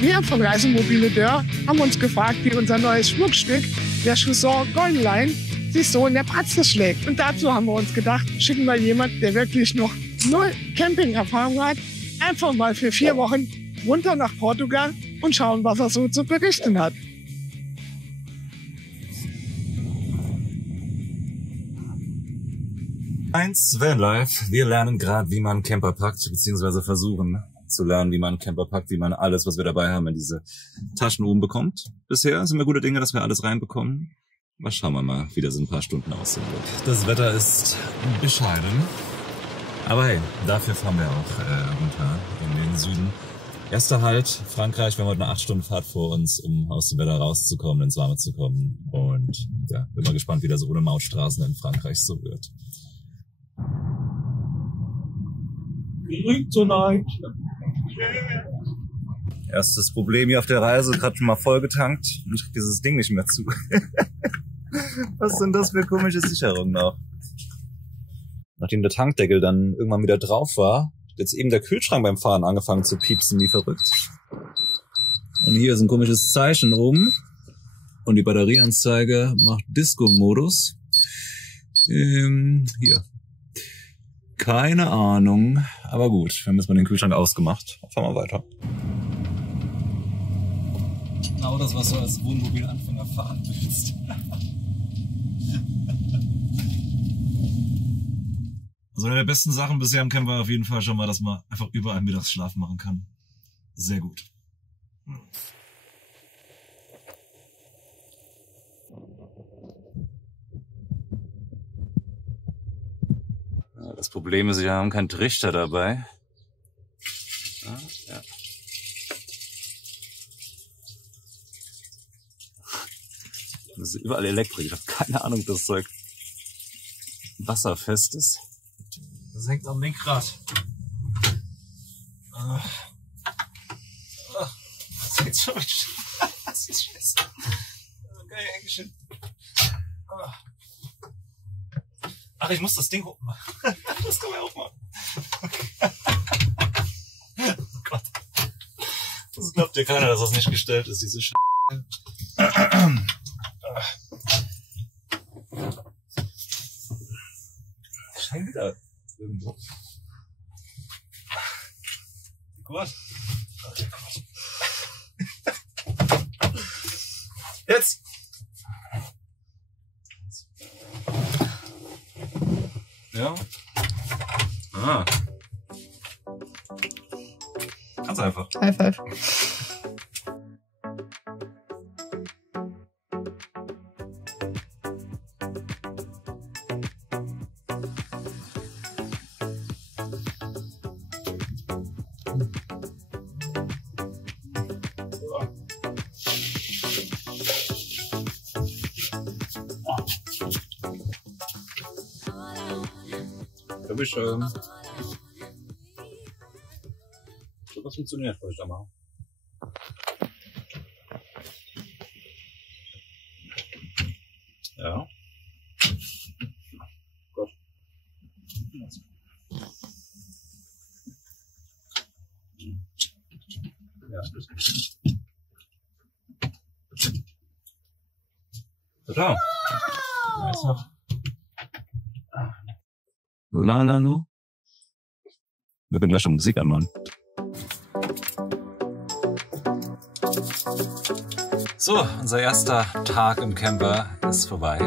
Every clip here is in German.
Wir von Reisemobile Dörr haben uns gefragt, wie unser neues Schmuckstück, der Chausseur Goldenline, sich so in der Praxis schlägt. Und dazu haben wir uns gedacht, schicken wir jemanden, der wirklich noch 0 Camping-Erfahrung hat, einfach mal für 4 Wochen runter nach Portugal und schauen, was er so zu berichten hat. Vanlife. Wir lernen gerade, wie man Camper packt, beziehungsweise versuchen zu lernen, wie man Camper packt, wie man alles, was wir dabei haben, in diese Taschen oben bekommt. Bisher sind wir gute Dinge, dass wir alles reinbekommen. Aber schauen wir mal, wie das in ein paar Stunden aussehen wird. Das Wetter ist bescheiden. Aber hey, dafür fahren wir auch runter in den Süden. Erster Halt, Frankreich. Wir haben heute eine 8-Stunden-Fahrt vor uns, um aus dem Wetter rauszukommen, ins Warme zu kommen. Und ja, bin mal gespannt, wie das ohne Mautstraßen in Frankreich so wird. Erstes Problem hier auf der Reise, gerade schon mal vollgetankt und ich krieg dieses Ding nicht mehr zu. Was sind das für komische Sicherungen noch? Nachdem der Tankdeckel dann irgendwann wieder drauf war, hat jetzt eben der Kühlschrank beim Fahren angefangen zu piepsen wie verrückt. Und hier ist ein komisches Zeichen oben und die Batterieanzeige macht Disco-Modus. Hier. Keine Ahnung, aber gut, wir haben jetzt mal den Kühlschrank ausgemacht. Fahren wir weiter. Genau das, was du als Wohnmobilanfänger fahren willst. Also eine der besten Sachen bisher im Camp war auf jeden Fall schon mal, dass man einfach überall Mittagsschlaf machen kann. Sehr gut. Das Problem ist, wir haben keinen Trichter dabei. Ja. Das ist überall Elektrik. Ich habe keine Ahnung, ob das Zeug wasserfest ist. Das hängt am Lenkrad. Das hängt schon. Das ist scheiße. Geil, Dankeschön. Ach, ich muss das Ding hoch machen. Das kann man auch machen. Okay. Oh Gott. Das glaubt dir keiner, dass das nicht gestellt ist, diese Scheiße. Scheint wieder irgendwo. Gut. Jetzt! Ja. Ah. Ganz einfach. High five. So was funktioniert, was ich da mache. Ja. Gott. Ja, das ist total. Nice noch. Lalalo. Wir können gleich schon Musik anmachen. So, unser erster Tag im Camper ist vorbei.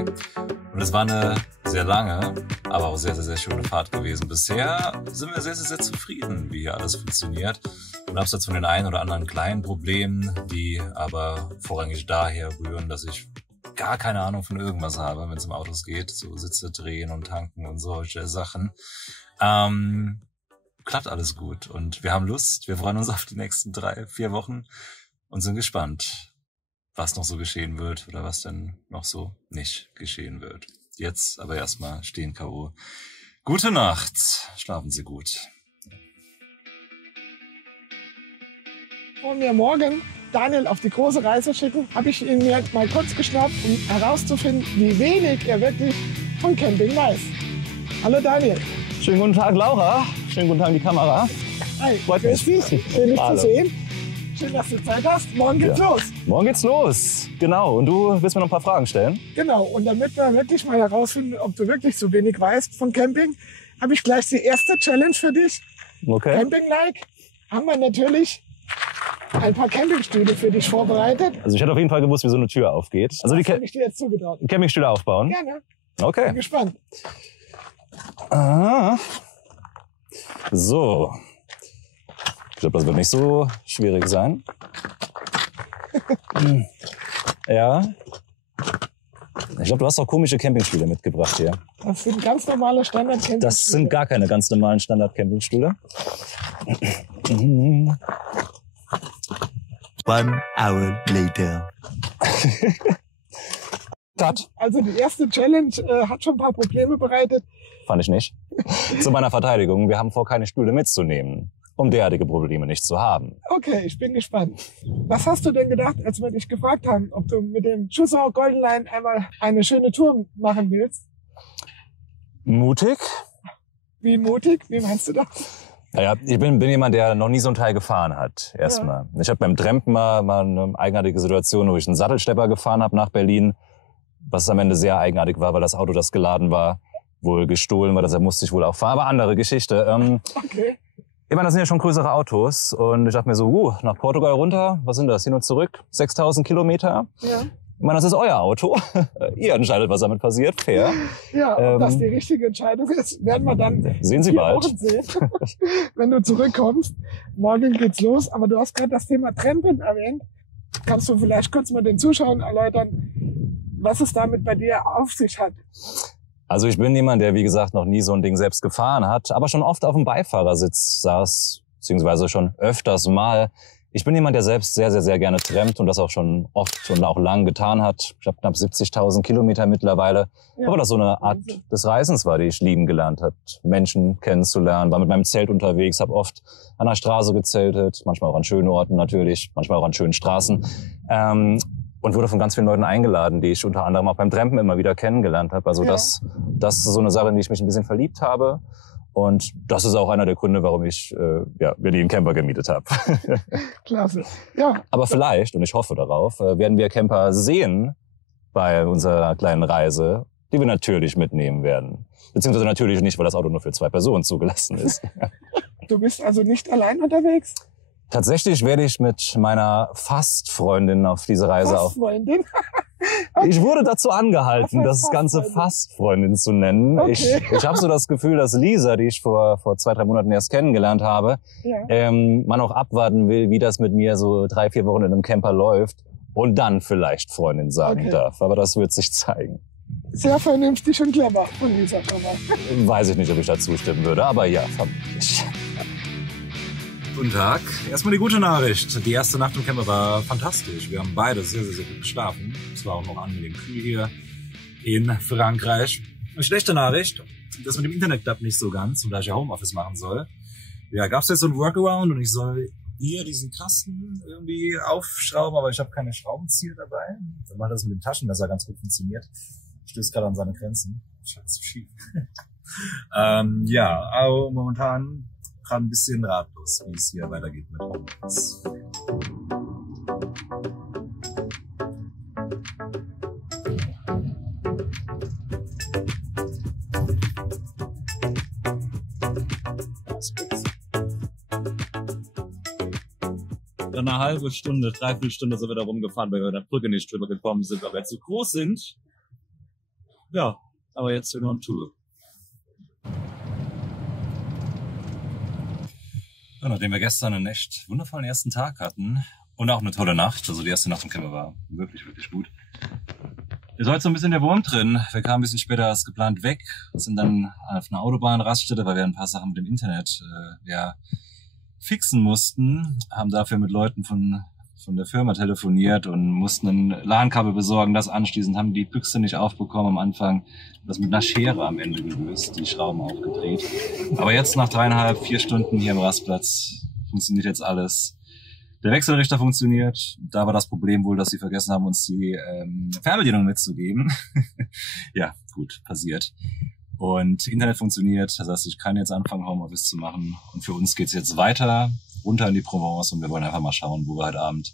Und es war eine sehr lange, aber auch sehr, sehr, sehr schöne Fahrt gewesen. Bisher sind wir sehr, sehr, sehr zufrieden, wie hier alles funktioniert. Und abseits von den einen oder anderen kleinen Problemen, die aber vorrangig daher rühren, dass ich gar keine Ahnung von irgendwas habe, wenn es um Autos geht. So Sitze drehen und tanken und solche Sachen. Klappt alles gut und wir haben Lust. Wir freuen uns auf die nächsten 3-4 Wochen und sind gespannt, was noch so geschehen wird oder was dann noch so nicht geschehen wird. Jetzt aber erstmal stehen K.O. Gute Nacht. Schlafen Sie gut. Bevor wir morgen Daniel auf die große Reise schicken, habe ich ihn mir mal kurz geschnappt, um herauszufinden, wie wenig er wirklich von Camping weiß. Hallo Daniel. Schönen guten Tag, Laura. Schönen guten Tag in die Kamera. Hi, Freut mich. grüß dich. Schön, dich zu sehen. Schön, dass du Zeit hast. Morgen geht's los. Morgen geht's los. Genau. Und du willst mir noch ein paar Fragen stellen? Genau. Und damit wir wirklich mal herausfinden, ob du wirklich so wenig weißt von Camping, habe ich gleich die erste Challenge für dich. Okay. Camping-like haben wir natürlich ein paar Campingstühle für dich vorbereitet. Also ich hätte auf jeden Fall gewusst, wie so eine Tür aufgeht. Also die Das habe ich dir jetzt zugetraut. Campingstühle aufbauen? Gerne. Okay. Bin gespannt. Ah. So. Ich glaube, das wird nicht so schwierig sein. Ja. Ich glaube, du hast auch komische Campingstühle mitgebracht hier. Das sind ganz normale Standard-Campingstühle. Das sind gar keine ganz normalen Standard-Campingstühle. 1 hour later. Cut. Also die erste Challenge hat schon ein paar Probleme bereitet. Fand ich nicht. Zu meiner Verteidigung, wir haben vor, keine Stühle mitzunehmen, um derartige Probleme nicht zu haben. Okay, ich bin gespannt. Was hast du denn gedacht, als wir dich gefragt haben, ob du mit dem Schussau Golden Line einmal eine schöne Tour machen willst? Mutig? Wie mutig? Wie meinst du das? Naja, ich bin jemand, der noch nie so ein Teil gefahren hat, erstmal. Ja. Ich habe beim Trampen mal eine eigenartige Situation, wo ich einen Sattelschlepper gefahren habe nach Berlin, was am Ende sehr eigenartig war, weil das Auto, das geladen war, wohl gestohlen war. Deshalb musste ich wohl auch fahren. Aber andere Geschichte. Okay. Ich meine, das sind ja schon größere Autos. Und ich dachte mir so, nach Portugal runter, was sind das, hin und zurück? 6.000 Kilometer? Ja. Ich meine, das ist euer Auto. Ihr entscheidet, was damit passiert. Fair. Ja, ob das die richtige Entscheidung ist, werden wir dann sehen Sie bald. Sehen, wenn du zurückkommst. Morgen geht's los. Aber du hast gerade das Thema Trampen erwähnt. Kannst du vielleicht kurz mal den Zuschauern erläutern, was es damit bei dir auf sich hat? Also ich bin jemand, der, wie gesagt, noch nie so ein Ding selbst gefahren hat, aber schon oft auf dem Beifahrersitz saß, beziehungsweise schon öfters mal. Ich bin jemand, der selbst sehr, sehr, sehr gerne trampt und das auch schon oft und auch lang getan hat. Ich habe knapp 70.000 Kilometer mittlerweile. Ja, aber das so eine Art des Reisens war, die ich lieben gelernt habe, Menschen kennenzulernen, war mit meinem Zelt unterwegs, habe oft an der Straße gezeltet, manchmal auch an schönen Orten natürlich, manchmal auch an schönen Straßen. Und wurde von ganz vielen Leuten eingeladen, die ich unter anderem auch beim Trampen immer wieder kennengelernt habe. Also das ist so eine Sache, in die ich mich ein bisschen verliebt habe. Und das ist auch einer der Gründe, warum ich mir den Camper gemietet habe. Klasse. Ja. Aber vielleicht, und ich hoffe darauf, werden wir Camper sehen bei unserer kleinen Reise, die wir natürlich mitnehmen werden. Beziehungsweise natürlich nicht, weil das Auto nur für 2 Personen zugelassen ist. Du bist also nicht allein unterwegs? Tatsächlich werde ich mit meiner Fast-Freundin auf diese Reise auf. Fast-Freundin? Okay. Ich wurde dazu angehalte, das Ganze Fast-Freundin zu nennen. Okay. Ich habe so das Gefühl, dass Lisa, die ich vor 2-3 Monaten erst kennengelernt habe, man auch abwarten will, wie das mit mir so 3-4 Wochen in einem Camper läuft und dann vielleicht Freundin sagen darf. Aber das wird sich zeigen. Sehr vernünftig und clever von Lisa Thomas. Weiß ich nicht, ob ich da zustimmen würde, aber ja, vermutlich. Guten Tag. Erstmal die gute Nachricht. Die erste Nacht im Camper war fantastisch. Wir haben beide sehr, sehr, sehr gut geschlafen. Es war auch noch angenehm kühl hier in Frankreich. Eine schlechte Nachricht, das mit dem Internet klappt nicht so ganz. Und da ich ja Homeoffice machen soll, gab es jetzt so ein Workaround und ich soll hier diesen Kasten irgendwie aufschrauben, aber ich habe keine Schraubenzieher dabei. Dann hat das mit dem Taschenmesser ganz gut funktioniert. Ich stöße gerade an seine Grenzen. Scheiße, zu schief. Aber momentan gerade ein bisschen ratlos, wie es hier weitergeht mit Homeoffice. Eine halbe Stunde, 3/4 Stunde sind wir da rumgefahren, weil wir an der Brücke nicht drüber gekommen sind, weil wir zu groß sind. Ja, aber jetzt sind wir on Tour. Ja, nachdem wir gestern einen echt wundervollen ersten Tag hatten und auch eine tolle Nacht, also die erste Nacht im Camper war wirklich, wirklich gut. Ist heute so ein bisschen der Wurm drin. Wir kamen ein bisschen später als geplant weg, sind dann auf einer Autobahnraststätte, weil wir ein paar Sachen mit dem Internet fixen mussten, haben dafür mit Leuten von der Firma telefoniert und mussten ein LAN-Kabel besorgen, das anschließend, haben die Büchse nicht aufbekommen am Anfang, das mit einer Schere am Ende gelöst, die Schrauben aufgedreht. Aber jetzt nach 3,5-4 Stunden hier am Rastplatz funktioniert jetzt alles. Der Wechselrichter funktioniert, da war das Problem wohl, dass sie vergessen haben, uns die Fernbedienung mitzugeben. Ja, gut, passiert. Und Internet funktioniert, das heißt, ich kann jetzt anfangen, Homeoffice zu machen. Und für uns geht's jetzt weiter runter in die Provence und wir wollen einfach mal schauen, wo wir heute Abend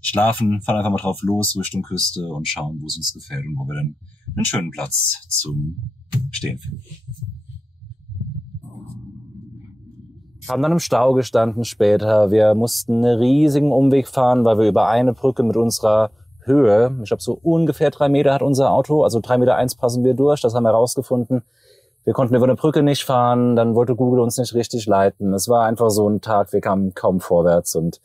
schlafen, fahren einfach mal drauf los Richtung Küste und schauen, wo es uns gefällt und wo wir dann einen schönen Platz zum Stehen finden. Haben dann im Stau gestanden später. Wir mussten einen riesigen Umweg fahren, weil wir über eine Brücke mit unserer Höhe, ich glaube so ungefähr 3 Meter hat unser Auto, also 3,1 Meter passen wir durch, das haben wir rausgefunden. Wir konnten über eine Brücke nicht fahren, dann wollte Google uns nicht richtig leiten. Es war einfach so ein Tag, wir kamen kaum vorwärts und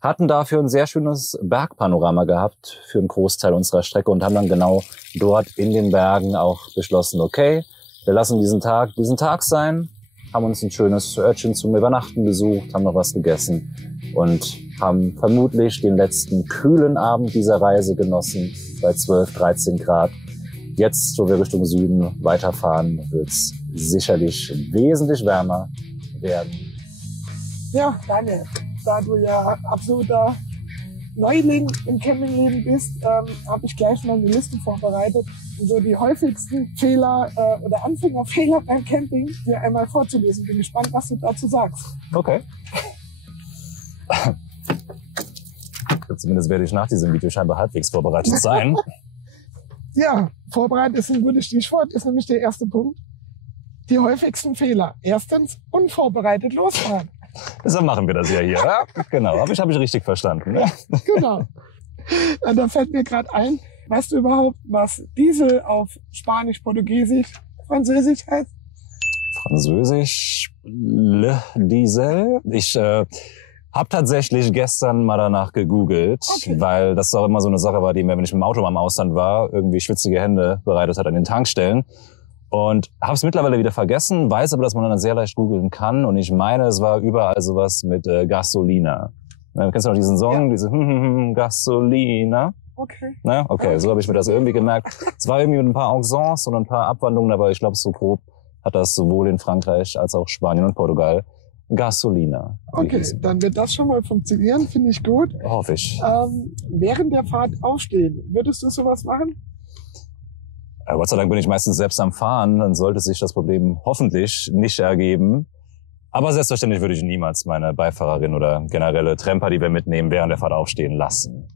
hatten dafür ein sehr schönes Bergpanorama gehabt für einen Großteil unserer Strecke und haben dann genau dort in den Bergen auch beschlossen, okay, wir lassen diesen Tag sein, haben uns ein schönes Örtchen zum Übernachten gesucht, haben noch was gegessen und haben vermutlich den letzten kühlen Abend dieser Reise genossen bei 12, 13 Grad. Jetzt, wo wir Richtung Süden weiterfahren, wird es sicherlich wesentlich wärmer werden. Ja, Daniel, da du ja absoluter Neuling im Campingleben bist, habe ich gleich mal eine Liste vorbereitet, so die häufigsten Fehler oder Anfängerfehler beim Camping dir einmal vorzulesen. Bin gespannt, was du dazu sagst. Okay. Zumindest werde ich nach diesem Video scheinbar halbwegs vorbereitet sein. Ja, vorbereitet ist ein gutes Stichwort, ist nämlich der erste Punkt. Die häufigsten Fehler. Erstens, unvorbereitet losfahren. Deshalb machen wir das ja hier. Ja? Genau, hab ich richtig verstanden. Ne? Genau. Da fällt mir gerade ein, weißt du überhaupt, was Diesel auf Spanisch, Portugiesisch, Französisch heißt? Französisch, Le Diesel. Ich habe tatsächlich gestern mal danach gegoogelt, Okay. weil das auch immer so eine Sache war, die mir, wenn ich im Auto mal im Ausland war, irgendwie schwitzige Hände bereitet hat an den Tankstellen. Und habe es mittlerweile wieder vergessen, weiß aber, dass man dann sehr leicht googeln kann. Und ich meine, es war überall sowas mit Gasolina. Kennst du noch diesen Song? Ja. Diese Gasolina? Okay. Ne? Okay, so habe ich mir das irgendwie gemerkt. Es war irgendwie mit ein paar Accents und ein paar Abwandlungen, aber ich glaube, so grob hat das sowohl in Frankreich als auch Spanien und Portugal Gasolina. Okay, dann wird das schon mal funktionieren, finde ich gut. Hoffe ich. Während der Fahrt aufstehen, würdest du sowas machen? Gott sei Dank bin ich meistens selbst am Fahren, dann sollte sich das Problem hoffentlich nicht ergeben. Aber selbstverständlich würde ich niemals meine Beifahrerin oder generelle Tramper, die wir mitnehmen, während der Fahrt aufstehen lassen.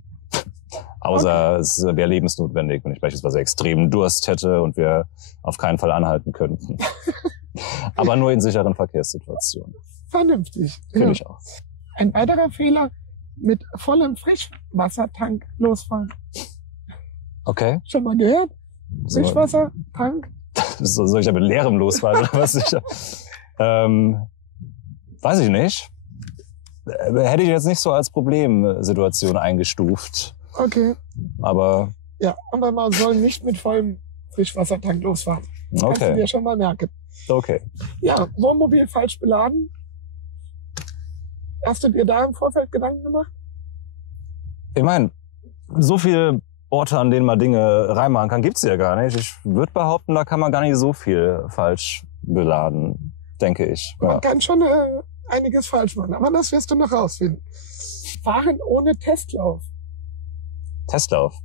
Außer es wäre lebensnotwendig, wenn ich beispielsweise extremen Durst hätte und wir auf keinen Fall anhalten könnten. Aber nur in sicheren Verkehrssituationen. Vernünftig. Finde Ja. ich auch. Ein weiterer Fehler, mit vollem Frischwassertank losfahren. Okay. Schon mal gehört? So, Frischwassertank? soll ich da mit leerem losfahren oder was? Weiß ich nicht. Hätte ich jetzt nicht so als Problemsituation eingestuft. Okay. Aber Ja, aber man soll nicht mit vollem Frischwassertank losfahren. Kannst du okay. dir schon mal merken. Okay. Ja, Wohnmobil falsch beladen. Hast du dir da im Vorfeld Gedanken gemacht? Ich meine, so viele Orte, an denen man Dinge reinmachen kann, gibt's ja gar nicht. Ich würde behaupten, da kann man gar nicht so viel falsch beladen, denke ich. Ja. Man kann schon einiges falsch machen, aber das wirst du noch rausfinden. Fahren ohne Testlauf. Testlauf.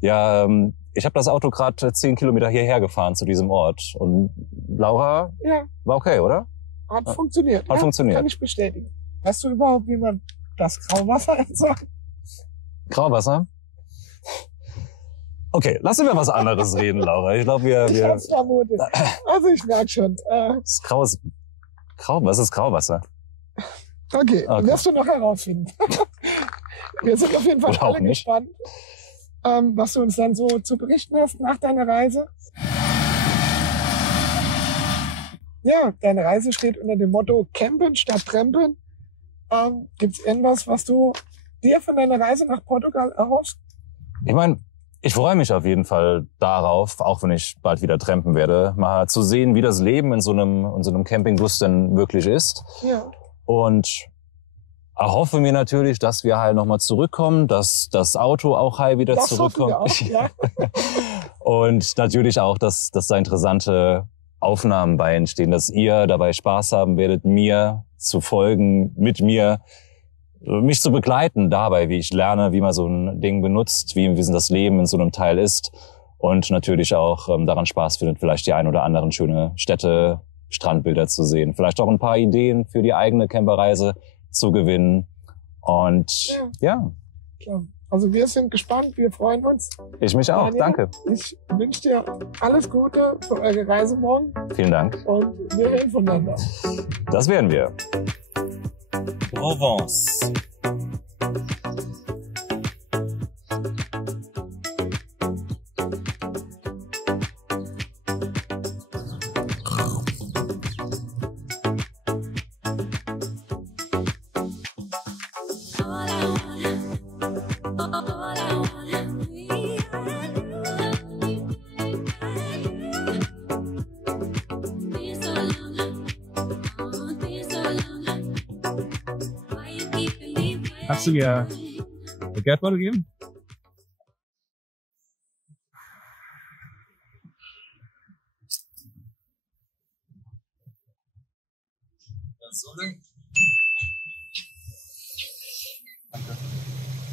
Ja, ich habe das Auto gerade 10 Kilometer hierher gefahren zu diesem Ort. Und Laura, Ja, war okay, oder? hat funktioniert. Hat Ja, funktioniert. Kann ich bestätigen. Weißt du überhaupt, wie man das Grauwasser entsorgt? Grauwasser? Okay, lass über was anderes reden, Laura. Ich glaube, Ich hab's vermutet. Also ich merke schon. das was ist Grauwasser? Okay, Okay. wirst du noch herausfinden. Wir sind auf jeden Fall Oder auch alle nicht. gespannt, was du uns dann so zu berichten hast nach deiner Reise. Ja, deine Reise steht unter dem Motto Campen statt Trempen. Gibt's irgendwas, was du dir von deiner Reise nach Portugal erhoffst? Ich meine, ich freue mich auf jeden Fall darauf, auch wenn ich bald wieder trampen werde, mal zu sehen, wie das Leben in so einem Campingbus denn wirklich ist. Ja. Und erhoffe mir natürlich, dass wir halt nochmal zurückkommen, dass das Auto auch heil wieder Das hoffen zurückkommt. wir auch, ja. Und natürlich auch, dass da interessante Aufnahmen bei entstehen, dass ihr dabei Spaß haben werdet, mir zu folgen, mit mir, mich zu begleiten dabei, wie ich lerne, wie man so ein Ding benutzt, wie das Leben in so einem Teil ist. Und natürlich auch daran Spaß findet, vielleicht die ein oder anderen schöne Städte, Strandbilder zu sehen. Vielleicht auch ein paar Ideen für die eigene Camperreise zu gewinnen. Und ja. Klar. Also wir sind gespannt, wir freuen uns. Ich mich auch, Daniel, danke. Ich wünsche dir alles Gute für eure Reise morgen. Vielen Dank. Und wir reden voneinander. Das werden wir. Provence. Hast du dir eine Geldbeutel gegeben?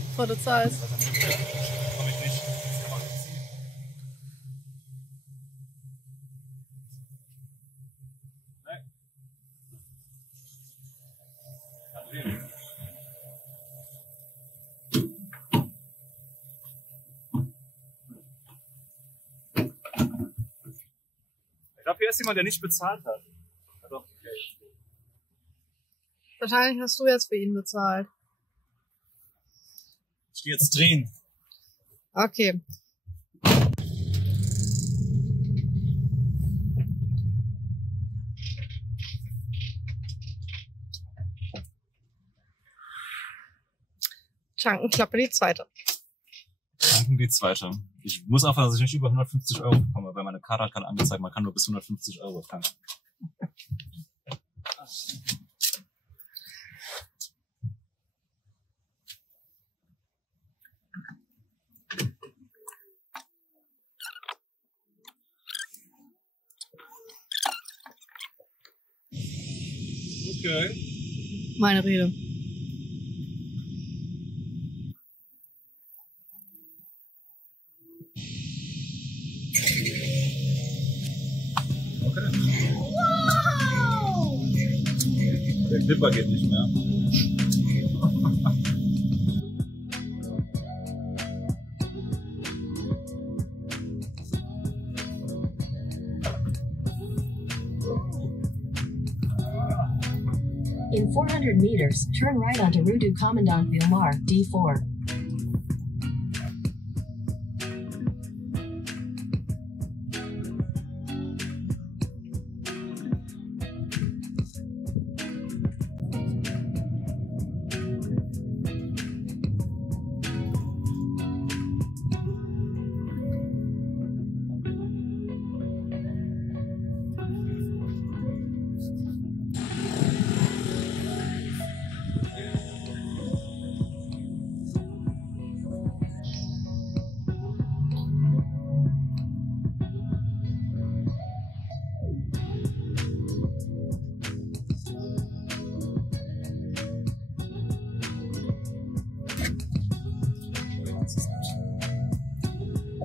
Bevor du zahlst. Ich glaube, hier ist jemand, der nicht bezahlt hat. Ja, doch, okay. Wahrscheinlich hast du jetzt für ihn bezahlt. Ich gehe jetzt drehen. Okay. Tankenklappe die zweite. Tanken die zweite. Ich muss aufpassen, dass ich nicht über 150 Euro bekomme, weil meine Karte hat gerade angezeigt, man kann nur bis 150 Euro tanken. Okay. Meine Rede. Der Clipper geht nicht mehr. In 400 meters, turn right onto Rue du Commandant Villemar, D4.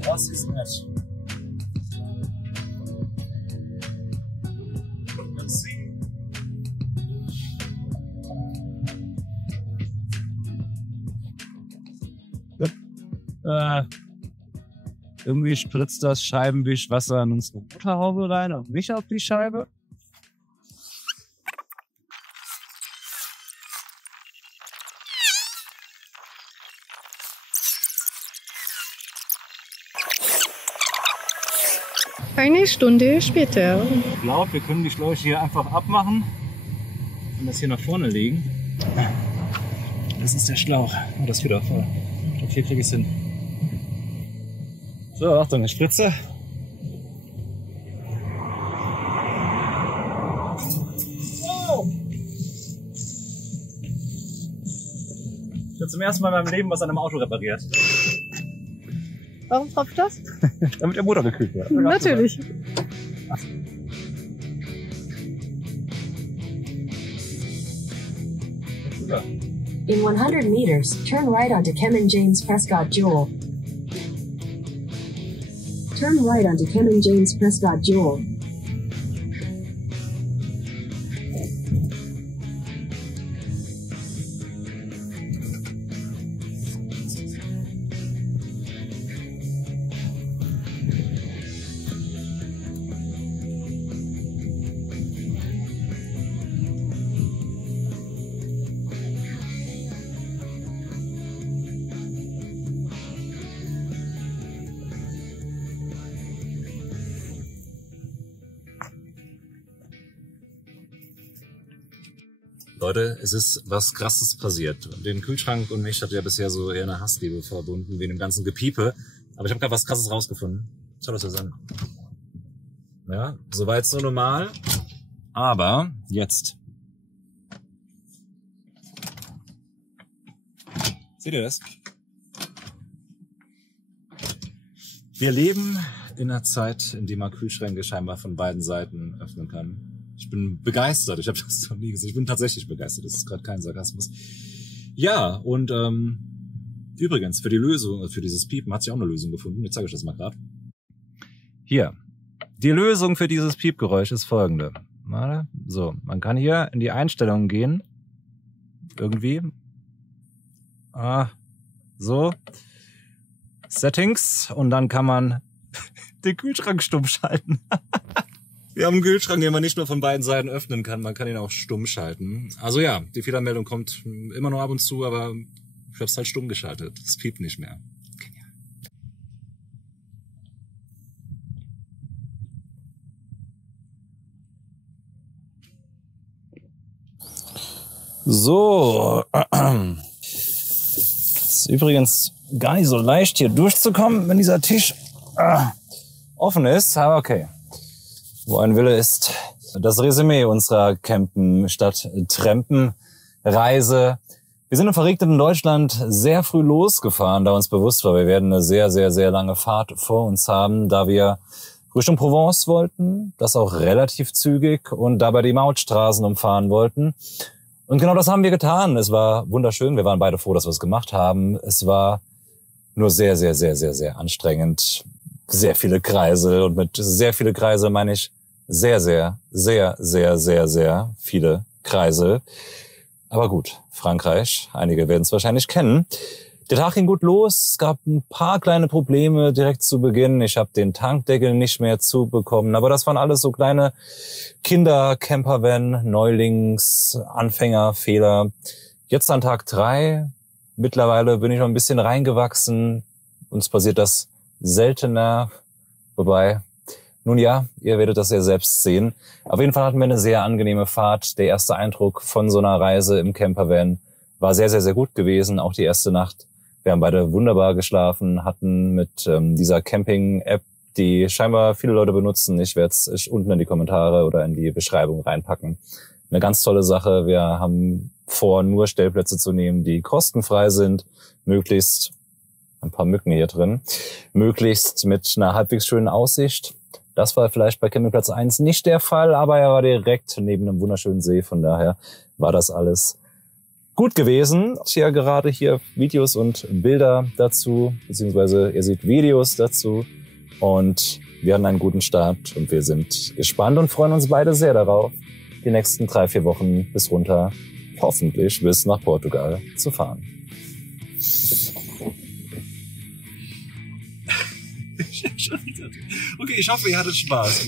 Das ist nett. Irgendwie spritzt das Scheibenwischwasser in unsere Motorhaube rein und nicht auf die Scheibe. Eine Stunde später. Ich glaube, wir können die Schläuche hier einfach abmachen und das hier nach vorne legen. Das ist der Schlauch. Oh, das ist wieder voll. Ich glaube, hier kriege ich es hin. So, Achtung, ich spritze. Ich habe zum ersten Mal in meinem Leben was an einem Auto repariert. Warum tropft das? Damit der Motor gekühlt wird. Natürlich. In 100 meters, turn right onto Kevin James Prescott Joel. Turn right onto Kevin James Prescott Joel. Leute, es ist was Krasses passiert. Den Kühlschrank und mich hat ja bisher so eher eine Hassliebe verbunden, wegen dem ganzen Gepiepe. Aber ich habe gerade was Krasses rausgefunden. Schau das an. Ja, soweit so normal. Aber jetzt. Seht ihr das? Wir leben in einer Zeit, in der man Kühlschränke scheinbar von beiden Seiten öffnen kann. Ich bin begeistert. Ich habe das noch nie gesehen. Ich bin tatsächlich begeistert. Das ist gerade kein Sarkasmus. Ja, und übrigens, für die Lösung, für dieses Piepen hat sich auch eine Lösung gefunden. Ich zeige euch das mal gerade. Hier. Die Lösung für dieses Piepgeräusch ist folgende. Warte. So, man kann hier in die Einstellungen gehen. Irgendwie. So. Settings. Und dann kann man den Kühlschrank stumm schalten. Wir haben einen Kühlschrank, den man nicht nur von beiden Seiten öffnen kann, man kann ihn auch stumm schalten. Also ja, die Fehlermeldung kommt immer nur ab und zu, aber ich habe es halt stumm geschaltet. Es piept nicht mehr. Genial. So. Ist übrigens gar nicht so leicht hier durchzukommen, wenn dieser Tisch offen ist, aber okay. Wo ein Wille ist. Das Resümee unserer Campen statt Trampen Reise. Wir sind im verregneten Deutschland sehr früh losgefahren, da uns bewusst war, wir werden eine sehr, sehr, sehr lange Fahrt vor uns haben, da wir Richtung Provence wollten, das auch relativ zügig und dabei die Mautstraßen umfahren wollten. Und genau das haben wir getan. Es war wunderschön. Wir waren beide froh, dass wir es gemacht haben. Es war nur sehr, sehr, sehr, sehr, sehr anstrengend. Sehr viele Kreise und mit sehr viele Kreise meine ich sehr, sehr, sehr, sehr, sehr, sehr viele Kreise. Aber gut, Frankreich, einige werden es wahrscheinlich kennen. Der Tag ging gut los, es gab ein paar kleine Probleme direkt zu Beginn. Ich habe den Tankdeckel nicht mehr zubekommen, aber das waren alles so kleine Kinder-Campervan, Neulings, Anfängerfehler. Jetzt an Tag 3, mittlerweile bin ich noch ein bisschen reingewachsen. Uns passiert das seltener, wobei, nun ja, ihr werdet das ja selbst sehen. Auf jeden Fall hatten wir eine sehr angenehme Fahrt. Der erste Eindruck von so einer Reise im Campervan war sehr, sehr, sehr gut gewesen. Auch die erste Nacht. Wir haben beide wunderbar geschlafen, hatten mit dieser Camping-App, die scheinbar viele Leute benutzen. Ich werde es unten in die Kommentare oder in die Beschreibung reinpacken. Eine ganz tolle Sache. Wir haben vor, nur Stellplätze zu nehmen, die kostenfrei sind, möglichst ein paar Mücken hier drin, möglichst mit einer halbwegs schönen Aussicht. Das war vielleicht bei Campingplatz 1 nicht der Fall, aber er war direkt neben einem wunderschönen See, von daher war das alles gut gewesen. Ich sehe gerade hier Videos und Bilder dazu, beziehungsweise ihr seht Videos dazu und wir hatten einen guten Start und wir sind gespannt und freuen uns beide sehr darauf, die nächsten 3-4 Wochen bis runter, hoffentlich bis nach Portugal zu fahren. Okay, ich hoffe, ihr hattet Spaß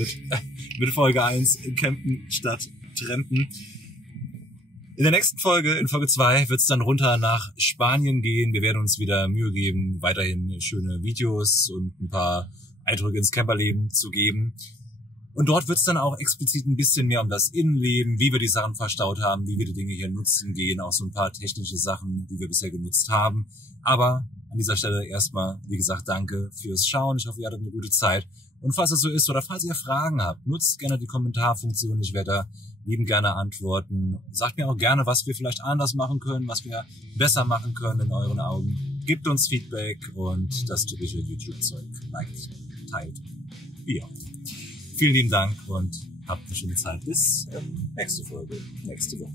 mit Folge 1 Campen statt Trampen. In der nächsten Folge, in Folge 2, wird es dann runter nach Spanien gehen. Wir werden uns wieder Mühe geben, weiterhin schöne Videos und ein paar Eindrücke ins Camperleben zu geben. Und dort wird es dann auch explizit ein bisschen mehr um das Innenleben, wie wir die Sachen verstaut haben, wie wir die Dinge hier nutzen gehen, auch so ein paar technische Sachen, die wir bisher genutzt haben. Aber an dieser Stelle erstmal, wie gesagt, danke fürs Schauen. Ich hoffe, ihr hattet eine gute Zeit. Und falls es so ist oder falls ihr Fragen habt, nutzt gerne die Kommentarfunktion. Ich werde da liebend gerne antworten. Sagt mir auch gerne, was wir vielleicht anders machen können, was wir besser machen können in euren Augen. Gebt uns Feedback und das typische YouTube-Zeug. Liked, teilt, wie auch. Vielen lieben Dank und habt eine schöne Zeit. Bis nächste Folge, nächste Woche.